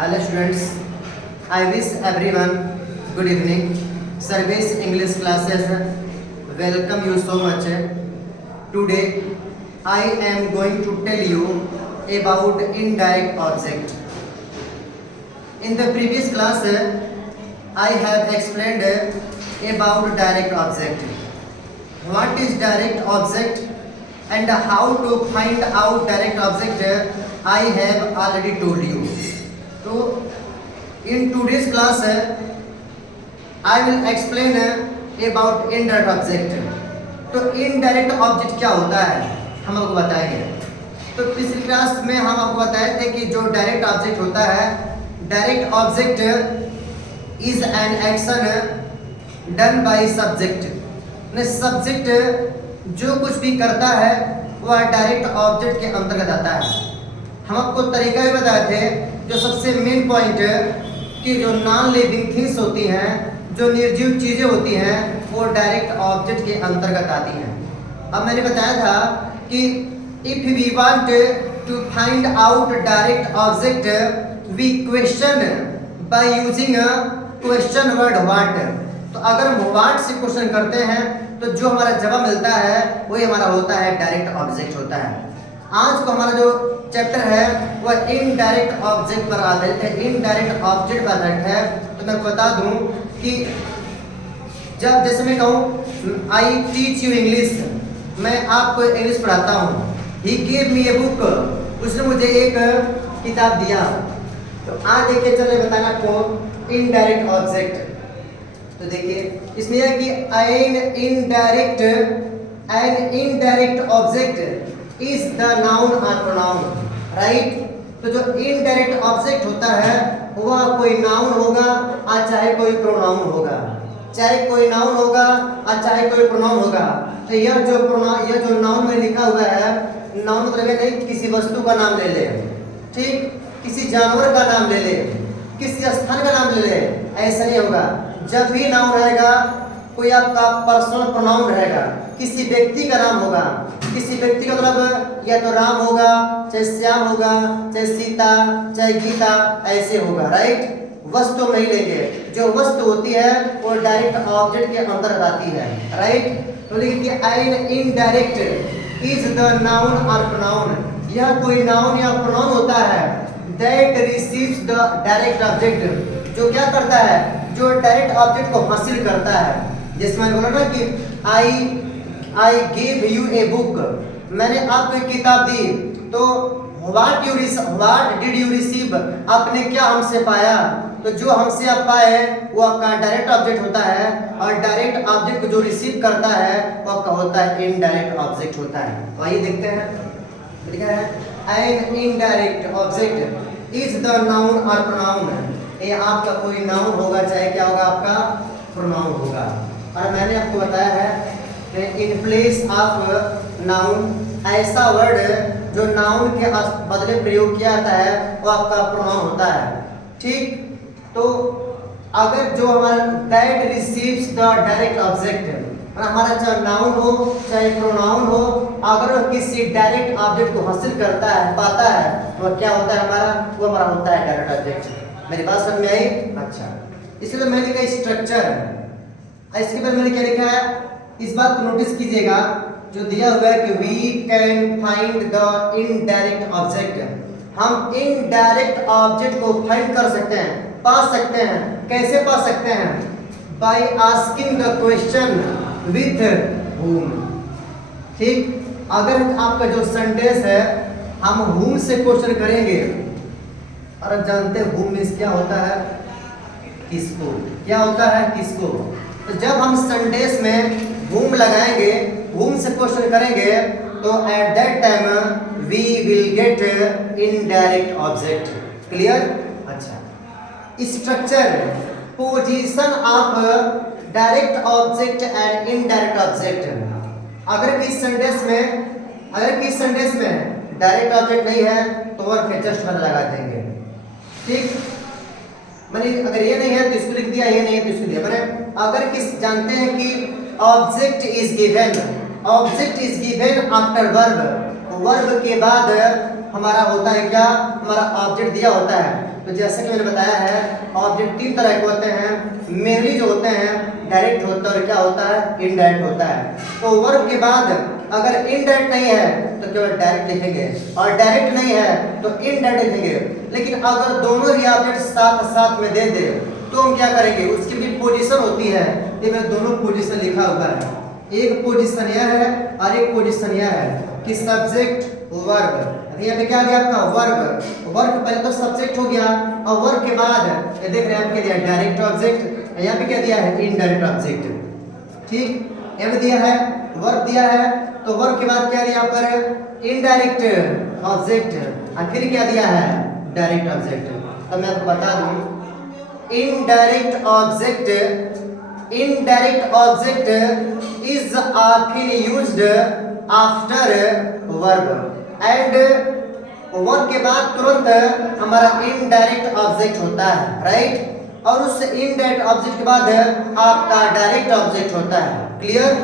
Hello students, I wish everyone good evening. Service English classes welcome you so much. Today I am going to tell you about indirect object. In the previous class I have explained about direct object. What is direct object and how to find out direct object I have already told you. So in today's class I will explain about indirect object. तो indirect object क्या होता है हम आपको बताएंगे. तो पिछली class में हम आपको बताए थे कि जो डायरेक्ट ऑब्जेक्ट होता है, direct object is an action done by subject. Subject जो कुछ भी करता है वह डायरेक्ट ऑब्जेक्ट के अंतर्गत आता है. हम आपको तरीका भी बताए थे. जो सबसे मेन पॉइंट कि जो नॉन लिविंग थिंग्स होती हैं, जो निर्जीव चीज़ें होती हैं, वो डायरेक्ट ऑब्जेक्ट के अंतर्गत आती हैं. अब मैंने बताया था कि if we want to find out direct object we question by using question word what. तो अगर हम व्हाट से क्वेश्चन करते हैं तो जो हमारा जवाब मिलता है वही हमारा होता है डायरेक्ट ऑब्जेक्ट होता है. आज को हमारा जो चैप्टर है वह इनडायरेक्ट ऑब्जेक्ट पर आधारित है, इनडायरेक्ट ऑब्जेक्ट पर आधारित है. तो मैं बता दूं कि जब जैसे मैं कहूँ आई टीच यू इंग्लिश, मैं आपको इंग्लिश पढ़ाता हूँ. He gave me a book, उसने मुझे एक किताब दिया. तो आज देखिए चले बताना कौन इनडायरेक्ट ऑब्जेक्ट. तो देखिए इसमें है कि an indirect object is the noun और प्रोनाउन, राइट. तो जो इनडायरेक्ट ऑब्जेक्ट होता है वह कोई नाउन होगा और चाहे कोई प्रोनाउन होगा, चाहे कोई नाउन होगा और चाहे कोई प्रोनाउन होगा. तो यह जो नाउन में लिखा हुआ है, नाउन मतलब नहीं किसी वस्तु का नाम ले ले, ठीक, किसी जानवर का नाम ले ले, किसी स्थान का नाम ले ले, ऐसा नहीं होगा. जब भी नाउन रहेगा कोई आपका पर्सनल प्रोनाउन रहेगा, किसी व्यक्ति का नाम होगा. किसी व्यक्ति का मतलब या तो राम होगा, चाहे श्याम होगा, चाहे सीता, चाहे गीता, ऐसे होगा, राइट. वस्तु नहीं लेंगे, जो वस्तु होती है वो डायरेक्ट ऑब्जेक्ट के अंदर आती है, राइट. तो देखिए an indirect is the noun और प्रोनाउन. यह कोई नाउन या प्रोनाउन होता है that receives the direct object, जो क्या करता है, जो डायरेक्ट ऑब्जेक्ट को हासिल करता है. जैसे मैंने बोला ना कि I give U a book, मैंने आपको एक किताब दी. तो व्हाट डिड यू रिसीव, आपने क्या हमसे पाया. तो जो हमसे आप पाए वो आपका डायरेक्ट ऑब्जेक्ट होता है, और डायरेक्ट ऑब्जेक्ट को जो रिसीव करता है वो आपका होता है इनडायरेक्ट ऑब्जेक्ट होता है. तो आइए देखते हैं लिखा है an indirect object is the noun और प्रोनाउन. ये आपका कोई नाउन होगा, चाहे क्या होगा, आपका प्रोनाउन होगा. और मैंने आपको बताया है इन प्लेस ऑफ नाउन ऐसा वर्ड जो नाउन के बदले प्रयोग किया जाता है वो आपका प्रोनाउन होता है, ठीक. तो अगर जो हमारा that receives the direct object, हमारा चाहे नाउन हो चाहे प्रोनाउन हो, अगर वो किसी डायरेक्ट ऑब्जेक्ट को हासिल करता है, पाता है, तो क्या होता है हमारा, वो हमारा होता है डायरेक्ट ऑब्जेक्ट. मेरी बात समझ में आई. अच्छा, इसलिए मैंने लिखा स्ट्रक्चर. इसके बाद मैंने क्या लिखा है, इस बात को नोटिस कीजिएगा जो दिया हुआ है कि we can find the indirect object. हम इनडायरेक्ट ऑब्जेक्ट को फाइंड कर सकते हैं, पा सकते हैं. कैसे पा सकते हैं, by asking the question with whom, ठीक. अगर आपका जो सेंटेंस है हम whom से क्वेश्चन करेंगे, और आप जानते हैं whom मींस क्या होता है, किसको, क्या होता है, किसको. तो जब हम सेंटेंस में whom लगाएंगे, whom से क्वेश्चन करेंगे, तो at that time we will get indirect object. Clear. अच्छा, structure, position of direct object and indirect object. अगर किस सेंटेंस में डायरेक्ट ऑब्जेक्ट नहीं है तो वर्ब के जस्ट बदल लगा देंगे, ठीक. मैंने अगर ये नहीं है तो इसको लिख दिया, ये नहीं है तो इसको दिया. मैंने अगर किस जानते हैं कि object is given after verb, verb के बाद हमारा होता है क्या, हमारा ऑब्जेक्ट दिया होता है। तो जैसे कि मैंने बताया है ऑब्जेक्ट तीन तरह के होते हैं, मेनली जो होते हैं डायरेक्ट होता है और क्या होता है, इनडायरेक्ट होता है। तो वर्ब के बाद अगर इनडायरेक्ट नहीं है तो केवल डायरेक्ट लिखेंगे, और डायरेक्ट नहीं है तो इनडायरेक्ट लिखेंगे। लेकिन अगर दोनों ही ऑब्जेक्ट साथ साथ में दे दे तो हम क्या करेंगे, उसकी भी पोजीशन होती है। ये मैंने दोनों पोजीशन लिखा हुआ है, एक पोजीशन यह है और एक पोजीशन यह है कि सब्जेक्ट वर्ब। यहाँ पे क्या दिया आपका वर्ब, वर्ब पहले तो सब्जेक्ट हो गया और वर्ब के बाद ये देख रहे हैं आप क्या दिया डायरेक्ट ऑब्जेक्ट, यहाँ पे क्या दिया है इनडायरेक्ट ऑब्जेक्ट। ठीक, यहाँ पे दिया है वर्ब दिया है, तो वर्ब के बाद क्या दिया पर इनडायरेक्ट ऑब्जेक्ट और फिर क्या दिया है डायरेक्ट ऑब्जेक्ट। तो मैं आपको बता दूं indirect object is often used after verb and verb के बाद तुरंत हमारा इनडायरेक्ट ऑब्जेक्ट होता है, राइट। और उस इनडायरेक्ट ऑब्जेक्ट के बाद आपका डायरेक्ट ऑब्जेक्ट होता है। क्लियर?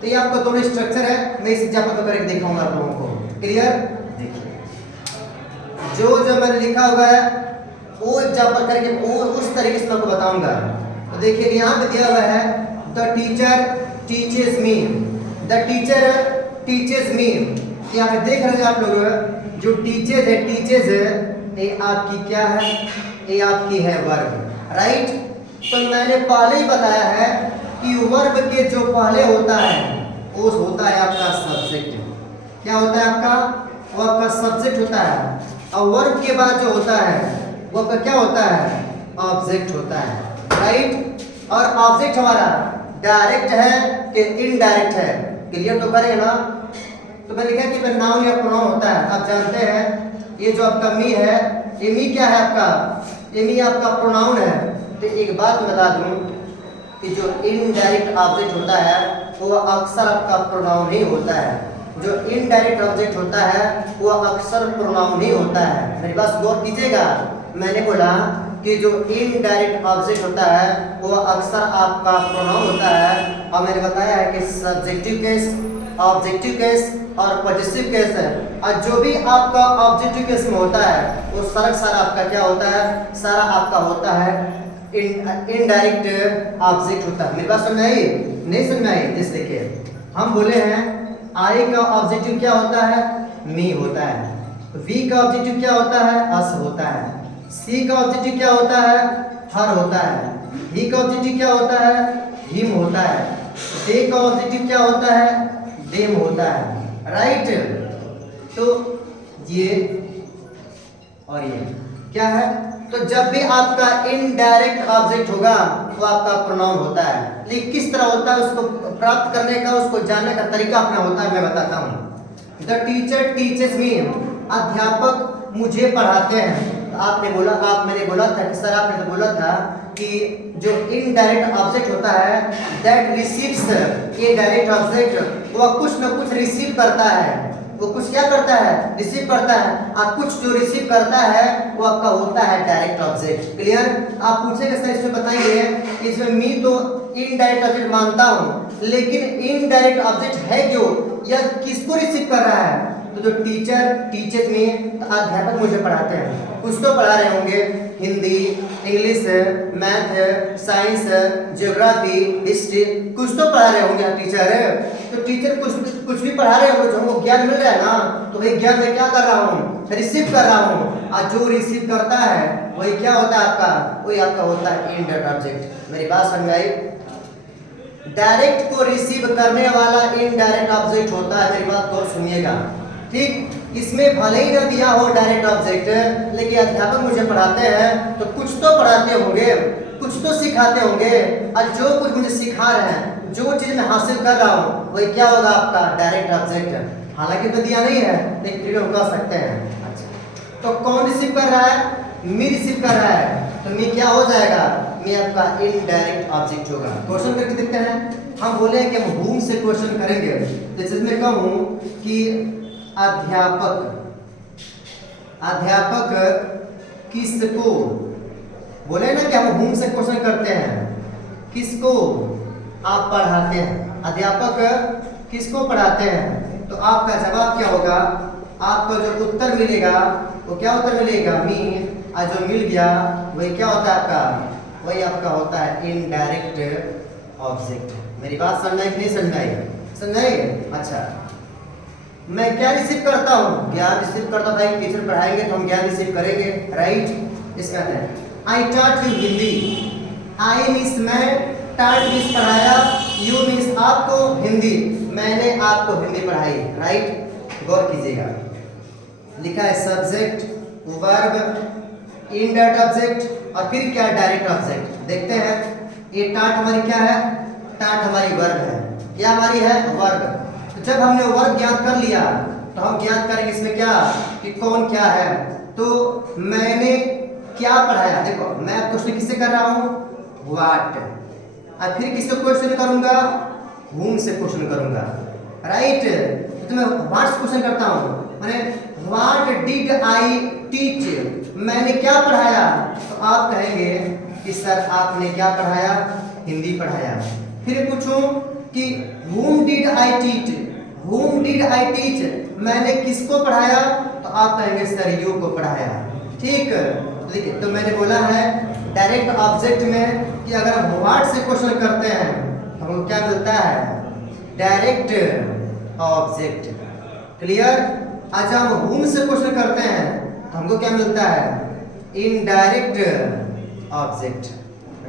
तो ये आपका दोनों स्ट्रक्चर है, मैं इस एग्जांपल को करके दिखाऊंगा आप लोगों को। क्लियर? देखिए जो मैंने लिखा हुआ है वो एग्जांपल करके वो उस तरीके से मैं आपको बताऊंगा। तो देखिए यहाँ पे दिया हुआ है the teacher teaches me, the teacher teaches me. यहाँ पे देख रहे हैं आप लोग जो टीचेस है ये आपकी क्या है, ये आपकी है वर्ब, राइट। तो मैंने पहले ही बताया है कि वर्ब के जो पहले होता है वो होता है आपका सब्जेक्ट। क्या होता है आपका, वो आपका सब्जेक्ट होता है, और वर्ब के बाद जो होता है वो आपका क्या होता है, ऑब्जेक्ट होता है, राइट। और ऑब्जेक्ट हमारा डायरेक्ट है कि इनडायरेक्ट है, क्लियर तो करेंगे ना। तो मैंने लिखा कि नाउन या प्रोनाउन होता है, आप जानते हैं ये जो आपका मी है, ये मी क्या है आपका, ये मी आपका प्रोनाउन है। तो एक बात बता दूं कि जो इनडायरेक्ट ऑब्जेक्ट होता है वो अक्सर आपका प्रोनाउन ही होता है, जो इनडायरेक्ट ऑब्जेक्ट होता है वो अक्सर प्रोनाउन ही होता है। मेरी बात गौर कीजिएगा, मैंने बोला कि जो इनडायरेक्ट ऑब्जेक्ट होता है वो अक्सर आपका प्रोनाउन होता है, और मैंने बताया है कि सब्जेक्टिव केस, ऑब्जेक्टिव केस और पॉजिटिव केस है। और जो भी आपका ऑब्जेक्टिव केस में होता है वो सारा आपका क्या होता है, सारा आपका होता है इनडायरेक्ट ऑब्जेक्ट होता है। मेरी बात समझ आई? नहीं समझ आई? जैसे देखिए हम बोले हैं आई का ऑब्जेक्टिव क्या होता है, मी होता है। वी का ऑब्जेक्टिव क्या होता है, अस होता है। सी का ऑब्जेक्टिव क्या होता है, हर होता है। ही का ऑब्जेक्टिव क्या होता है, हिम होता है। दे का ऑब्जेक्टिव क्या होता है, देम होता है, राइट। तो ये और ये क्या है, तो जब भी आपका इनडायरेक्ट ऑब्जेक्ट होगा वो आपका प्रोनाउन होता है। लेकिन किस तरह होता है उसको प्राप्त करने का, उसको जानने का तरीका अपना होता है, मैं बताता हूँ। द टीचर टीचेस मी, अध्यापक मुझे पढ़ाते हैं। आपने बोला, मैंने बोला था कि सर आपने तो बोला था कि जो इनडायरेक्ट ऑब्जेक्ट होता है that receives A direct object, वो कुछ न कुछ रिसीव करता है, वो कुछ क्या करता है, रिसीव करता है। और कुछ जो रिसीव करता है वो आपका होता है डायरेक्ट ऑब्जेक्ट। क्लियर? आप पूछेंगे सर इसमें बताइए, इसमें मी तो इनडायरेक्ट ऑब्जेक्ट मानता हूँ, लेकिन इनडायरेक्ट ऑब्जेक्ट है क्यों, या किसको रिसीव कर रहा है। तो जो टीचर टीचर्स में, तो अध्यापक मुझे पढ़ाते हैं, कुछ तो पढ़ा रहे होंगे, Hindi, English, math, science, geography, history, कुछ तो पढ़ा रहे होंगे टीचर। तो टीचर कुछ भी पढ़ा रहे होंगे, जो हमको ज्ञान मिल रहा है ना, तो वही ज्ञान मैं क्या कर रहा हूँ, रिसीव कर रहा हूँ। और जो रिसीव करता है वही क्या होता है आपका, वही आपका होता है इनडायरेक्ट ऑब्जेक्ट। मेरी बात समझ आई? डायरेक्ट को रिसीव करने वाला इनडायरेक्ट ऑब्जेक्ट होता है। मेरी बात को सुनिएगा, ठीक। इसमें भले ही ना दिया हो डायरेक्ट ऑब्जेक्ट, लेकिन अध्यापक मुझे पढ़ाते हैं तो कुछ तो पढ़ाते होंगे, कुछ तो सिखाते होंगे। और जो कुछ मुझे सिखा रहे हैं, जो चीज मैं हासिल कर रहा हूँ, वही क्या होगा आपका डायरेक्ट ऑब्जेक्ट। हालांकि तो दिया नहीं है, लेकिन फिर हम कह सकते हैं। अच्छा, तो कौन रिसीव कर रहा है, मी रिसीव कर रहा है, तो मी क्या हो जाएगा, मी आपका इनडायरेक्ट ऑब्जेक्ट होगा। क्वेश्चन करके देखते हैं। हम बोले कि हम होम से क्वेश्चन करेंगे, तो इसमें कहूँ कि अध्यापक किसको, बोले ना कि हम होम से क्वेश्चन करते हैं, किसको आप पढ़ाते हैं, अध्यापक किसको पढ़ाते हैं। तो आपका जवाब क्या होगा, आपको जो उत्तर मिलेगा वो क्या उत्तर मिलेगा, मी, और जो मिल गया वही क्या होता है आपका, वही आपका होता है इनडायरेक्ट ऑब्जेक्ट। मेरी बात समझ आई कि नहीं समझ आई, समझ आई? अच्छा, मैं क्या रिसीव करता हूँ, ज्ञान रिसीव करता। भाई टीचर पढ़ाएंगे तो हम ज्ञान रिसीव करेंगे, राइट। इसका है I taught you Hindi, I means मैं, टॉट मीन्स पढ़ाया, यू मीन्स आपको हिंदी, मैंने आपको हिंदी पढ़ाई, राइट। गौर कीजिएगा, लिखा है सब्जेक्ट, वर्ब, इनडायरेक्ट ऑब्जेक्ट और फिर क्या, डायरेक्ट ऑब्जेक्ट। देखते हैं, ये टॉट हमारी क्या है, टॉट हमारी वर्ब है, क्या हमारी है, वर्ब। तो जब हमने वर्ब ज्ञात कर लिया तो हम ज्ञात करेंगे इसमें क्या, कि कौन क्या है। तो मैंने क्या पढ़ाया, देखो मैं क्वेश्चन किससे कर रहा हूँ, व्हाट, और फिर किससे क्वेश्चन करूंगा, whom से क्वेश्चन करूंगा, राइट। तो मैं व्हाट से क्वेश्चन करता हूँ, मैंने व्हाट डिड आई टीच, मैंने क्या पढ़ाया। तो आप कहेंगे कि सर आपने क्या पढ़ाया, हिंदी पढ़ाया। फिर पूछूं कि whom did I teach, whom did I teach, मैंने किसको पढ़ाया। तो आप कहेंगे सर यू को पढ़ाया, ठीक। देखिए, तो मैंने बोला है डायरेक्ट ऑब्जेक्ट में कि अगर हम व्हाट से क्वेश्चन करते हैं तो हमको क्या मिलता है, डायरेक्ट ऑब्जेक्ट, क्लियर। आज हम whom से क्वेश्चन करते हैं तो हमको क्या मिलता है, इनडायरेक्ट ऑब्जेक्ट,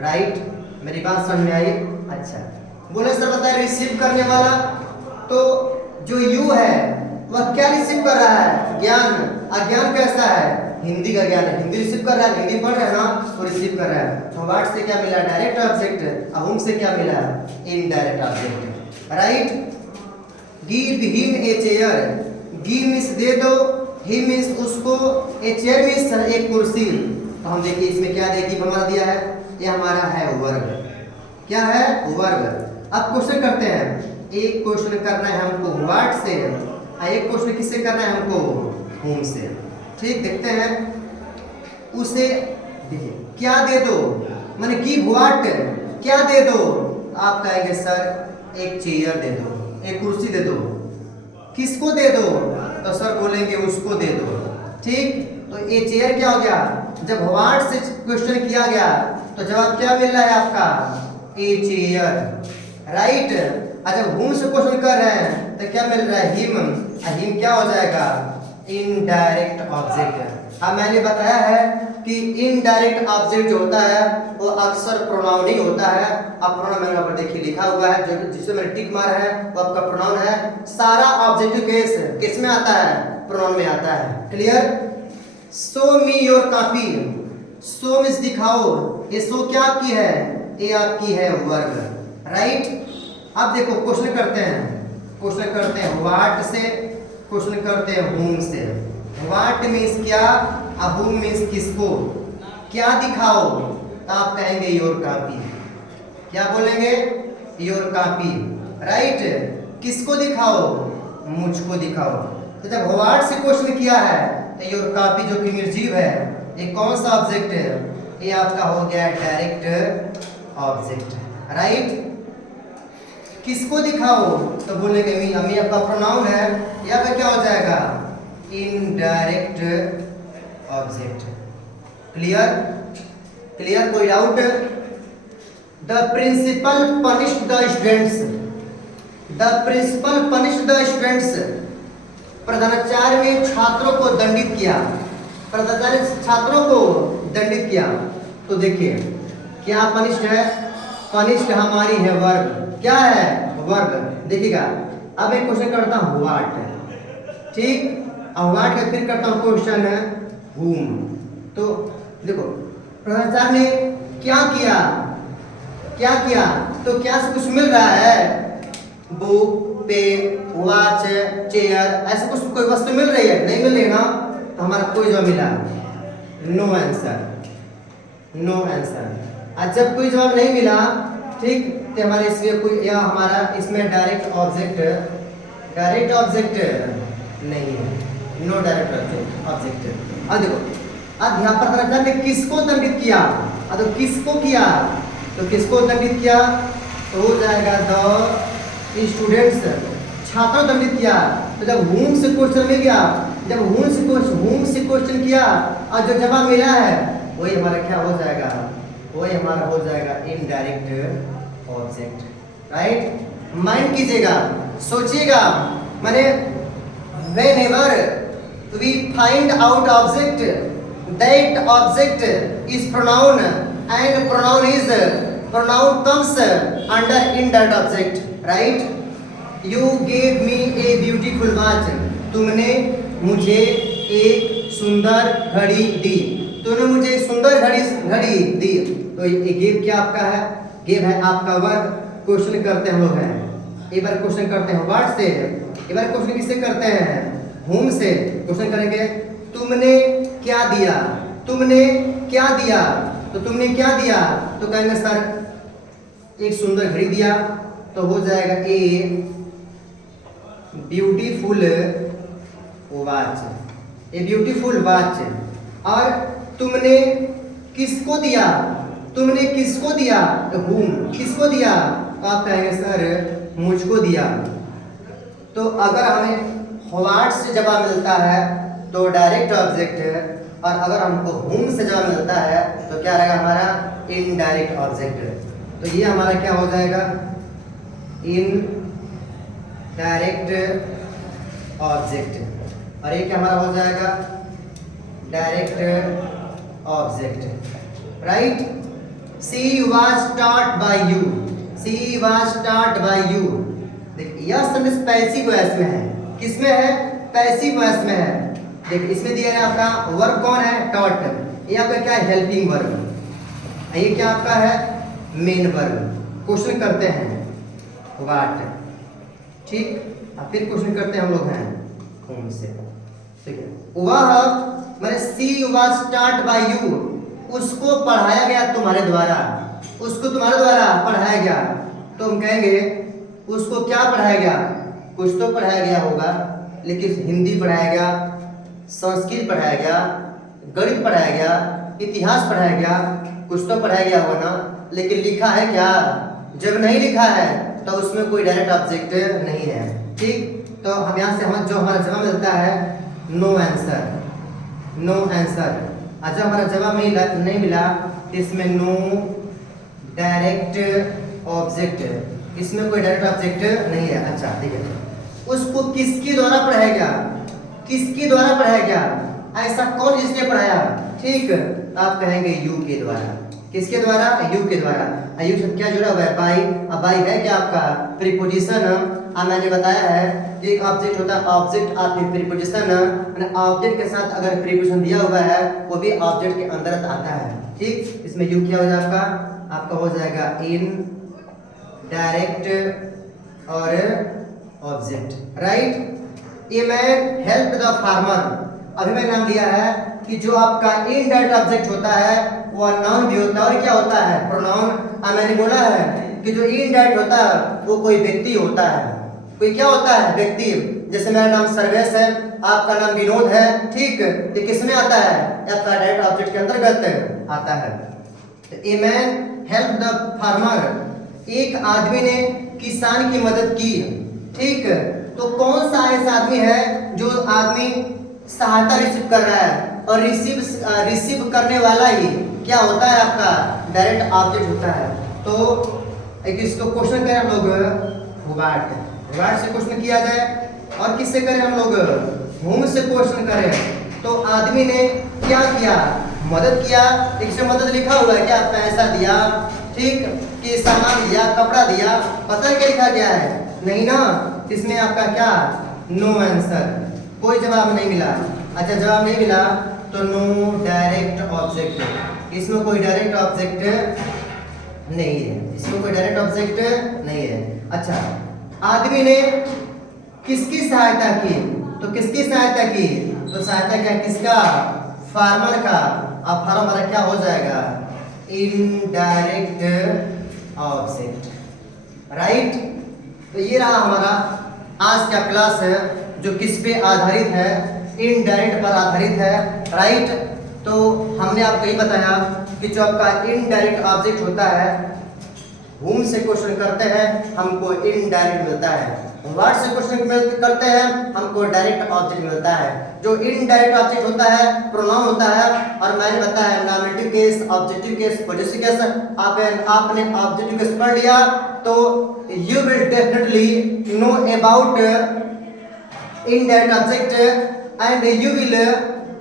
राइट। मेरी बात समझ में आई? अच्छा, बोले सर बताए रिसीव करने वाला, तो जो यू है वह क्या रिसीव कर रहा है, ज्ञान। अज्ञान कैसा है, हिंदी का ज्ञान है, हिंदी रिसीव कर रहा है, हिंदी पढ़ रहा है ना, वो रिसीव कर रहा है। तो व्हाट से क्या मिला, डायरेक्ट ऑब्जेक्ट, और whom से क्या मिला, indirect object, right. Give him a chair, give means they दो, हिम मींस उसको, ए चेयर मींस एक कुर्सी। तो हम देखिए इसमें क्या देखिए हमारा दिया है, ये हमारा है वर्ब, क्या है, वर्ब। अब क्वेश्चन करते हैं, एक क्वेश्चन करना है हमको व्हाट से, और एक क्वेश्चन किससे करना है हमको, whom से, ठीक। देखते हैं, उसे देखिए क्या दे दो, माने गिव व्हाट, क्या दे दो। आप कहेंगे सर एक चेयर दे दो, एक कुर्सी दे दो। किसको दे दो, तो सर बोलेंगे उसको दे दो, ठीक। तो ये चेयर क्या हो गया, जब व्हाट से क्वेश्चन किया गया तो जवाब क्या मिल रहा है आपका, ए चेयर, राइट। अच्छा, whom से क्वेश्चन कर रहे हैं तो क्या मिल रहा है, हिम, हिम क्या हो जाएगा, इनडायरेक्ट ऑब्जेक्ट। अब मैंने बताया है कि इनडायरेक्ट ऑब्जेक्ट जो होता है वो अक्सर प्रोनाउन ही होता है। अब प्रोनाउन मैंने ऊपर देखिए लिखा हुआ है, जो जिससे मैंने टिक मारा है वो आपका प्रोनाउन है। सारा ऑब्जेक्टिव केस किस में आता है, प्रोनाउन में आता है, clear. Show me your copy, show means दिखाओ, ये शो क्या आपकी है, ये आपकी है वर्ब, राइट। अब देखो क्वेश्चन करते हैं, क्वेश्चन करते हैं व्हाट से, क्वेश्चन करते हैं whom से। व्हाट मीन्स क्या, और whom मीन्स किसको, क्या दिखाओ। तो आप कहेंगे योर कॉपी, क्या बोलेंगे, योर कॉपी, राइट। किसको दिखाओ, मुझको दिखाओ। तो जब व्हाट से क्वेश्चन किया है तो योर कॉपी जो कि निर्जीव है, ये कौन सा ऑब्जेक्ट है, ये आपका हो गया डायरेक्ट ऑब्जेक्ट, राइट। किसको दिखाओ, तो बोलेंगे मी, मी आपका प्रोनाउन है, या फिर क्या हो जाएगा, इनडायरेक्ट ऑब्जेक्ट, क्लियर। क्लियर, कोई doubt. The principal punished the students, the principal punished the students, प्रधानाचार्य ने छात्रों को दंडित किया, प्रधानाचार्य छात्रों को दंडित किया। तो देखिए क्या पनिश्ड है, पनिश्ड हमारी है वर्ब, क्या है, वर्ब। देखिएगा, अब एक क्वेश्चन करता हूँ व्हाट, ठीक, और व्हाट का फिर करता हूँ क्वेश्चन है whom। तो देखो प्रधानाचार्य ने क्या किया, क्या किया, तो क्या से कुछ मिल रहा है, बुक, पेन, वॉच, चेयर, ऐसा कुछ कोई वस्तु मिल रही है, नहीं मिल रही ना, तो हमारा कोई जवाब मिला, नो आंसर, नो आंसर। और जब कोई जवाब नहीं मिला, ठीक, तो हमारे इसमें कोई, या हमारा इसमें डायरेक्ट ऑब्जेक्ट नहीं है, नो डायरेक्ट ऑब्जेक्ट। अब देखो अध्यापक ने किसको दंडित किया, तो किसको किया, तो किसको दंडित किया, तो हो जाएगा द स्टूडेंट्स, छात्रों दंडित किया। तो जब whom से क्वेश्चन मिल गया, जब whom से क्वेश्चन किया और जो जवाब मिला है वही हमारा क्या हो जाएगा, वही हमारा हो जाएगा इनडायरेक्ट ऑब्जेक्ट, राइट। माइंड कीजिएगा, सोचिएगा, माने whenever we find out object, that object is pronoun and pronoun comes under indirect object, right? You gave me a beautiful watch. तुमने मुझे एक सुंदर घड़ी दी, तूने मुझे एक सुंदर घड़ी दी। तो ये गिव क्या आपका है, गिव है आपका वर्ब। क्वेश्चन करते हम लोग हैं, एक बार क्वेश्चन करते हैं व्हाट से, एक बार क्वेश्चन किससे करते हैं, whom से। क्वेश्चन करेंगे तुमने क्या दिया, तुमने क्या दिया, तो तुमने क्या दिया, तो कहेंगे सर एक सुंदर घड़ी दिया, तो हो जाएगा a beautiful watch, a beautiful watch. और तुमने किसको दिया, तुमने किसको दिया, तो whom, किसको दिया, तो आप कहेंगे सर मुझको दिया। तो अगर हमें व्हाट से जवाब मिलता है तो डायरेक्ट ऑब्जेक्ट है, और अगर हमको whom से जवाब मिलता है तो क्या रहेगा हमारा इनडायरेक्ट ऑब्जेक्ट। तो ये हमारा क्या हो जाएगा इन डायरेक्ट ऑब्जेक्ट, और ये क्या हमारा हो जाएगा direct object, right. She was taught by you, she was taught by you. देखिए यह सेंटेंस पैसिव वॉइस में है, किसमें है, पैसिव वॉइस में है। देखिए इसमें दिया है आपका वर्ब कौन है, टॉट, ये आपका क्या है हेल्पिंग वर्ब, ये क्या आपका है मेन वर्ब। क्वेश्चन करते हैं व्हाट, ठीक। अब फिर क्वेश्चन करते हैं हम लोग हैं whom से, ठीक है। वह मैंने she was taught by you, उसको पढ़ाया गया तुम्हारे द्वारा, उसको तुम्हारे द्वारा पढ़ाया गया। तो हम कहेंगे उसको क्या पढ़ाया गया, कुछ तो पढ़ाया गया होगा, लेकिन हिंदी पढ़ाया गया, संस्कृत पढ़ाया गया, गणित पढ़ाया गया, इतिहास पढ़ाया गया, कुछ तो पढ़ाया गया होगा ना। लेकिन लिखा है क्या, जब नहीं लिखा है तो उसमें कोई डायरेक्ट ऑब्जेक्ट नहीं है, ठीक। तो हम यहाँ से हम जो हमारा जवाब मिलता है नो आंसर, नो आंसर। और जब हमारा जवाब नहीं मिला इसमें नो डायरेक्ट ऑब्जेक्ट, इसमें कोई डायरेक्ट ऑब्जेक्ट नहीं है। अच्छा ठीक है, उसको किसके द्वारा पढ़ाया गया, किसके द्वारा पढ़ाया गया, ऐसा कौन जिसने पढ़ाया, ठीक। आप कहेंगे यू के द्वारा, किसके द्वारा, यू के द्वारा। यू से क्या जुड़ा हुआ है, बाई। अब बाई है क्या आपका प्रीपोजिशन। अब मैंने बताया है कि एक ऑब्जेक्ट होता है ऑब्जेक्ट ऑफ प्रीपोजिशन, ऑब्जेक्ट के साथ अगर प्रीपोजिशन दिया हुआ है वो भी ऑब्जेक्ट के अंदर आता है, ठीक। इसमें यू क्या हो जाएगा आपका हो जाएगा इन डायरेक्ट और object, right. A man help the farmer, अभी मैंने नाम लिया है कि जो आपका इनडायरेक्ट ऑब्जेक्ट होता है वो नाउन भी होता है और क्या होता है प्रोनाउन। मैंने बोला है कि जो इनडायरेक्ट होता है वो कोई व्यक्ति होता है, कोई क्या होता है व्यक्ति। जैसे मेरा नाम सर्वेश है, आपका नाम विनोद है, ठीक। ये किसमें आता है, आपका डायरेक्ट ऑब्जेक्ट के अंतर्गत आता है। A man help the farmer, एक आदमी ने किसान की मदद की, ठीक। तो कौन सा ऐसा आदमी है जो आदमी सहायता रिसीव कर रहा है, और रिसीव करने वाला ही क्या होता है आपका डायरेक्ट ऑब्जेक्ट होता है। तो एक इसको क्वेश्चन करें हम लोग व्हाट, व्हाट से क्वेश्चन किया जाए, और किससे करें हम लोग whom से क्वेश्चन करें। तो आदमी ने क्या किया, मदद किया, इसमें मदद लिखा हुआ है क्या, पैसा दिया, ठीक, कि सामान दिया, कपड़ा दिया, पता है क्या लिखा गया है, नहीं ना। इसमें आपका क्या नो आंसर, कोई जवाब नहीं मिला। अच्छा जवाब नहीं मिला तो नो डायरेक्ट ऑब्जेक्ट, इसमें कोई डायरेक्ट ऑब्जेक्ट नहीं है, इसमें कोई डायरेक्ट ऑब्जेक्ट नहीं है। अच्छा आदमी ने किसकी सहायता की, तो किसकी सहायता की, तो सहायता क्या किसका, फार्मर का। अब फार्मर हमारा क्या हो जाएगा इनडायरेक्ट ऑब्जेक्ट, राइट। तो ये रहा हमारा आज का क्लास है जो किस पे आधारित है, इनडायरेक्ट पर आधारित है, राइट। तो हमने आपको ये बताया कि जो आपका इनडायरेक्ट ऑब्जेक्ट होता है whom से क्वेश्चन करते हैं हमको इनडायरेक्ट मिलता है। वर्ड से क्वेश्चन करते हैं हमको डायरेक्ट ऑब्जेक्ट मिलता है। जो इनडायरेक्ट ऑब्जेक्ट होता है प्रोनाउन होता है, और मैंने बताया nominative case, objective case, positive case. आपने ऑब्जेक्टिव केस पढ़ लिया तो you will definitely know about indirect object and you will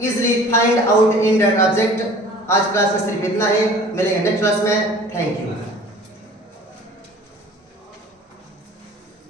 easily find out indirect object. आज क्लास में सिर्फ इतना ही, मिलेंगे नेक्स्ट क्लास में। Thank you.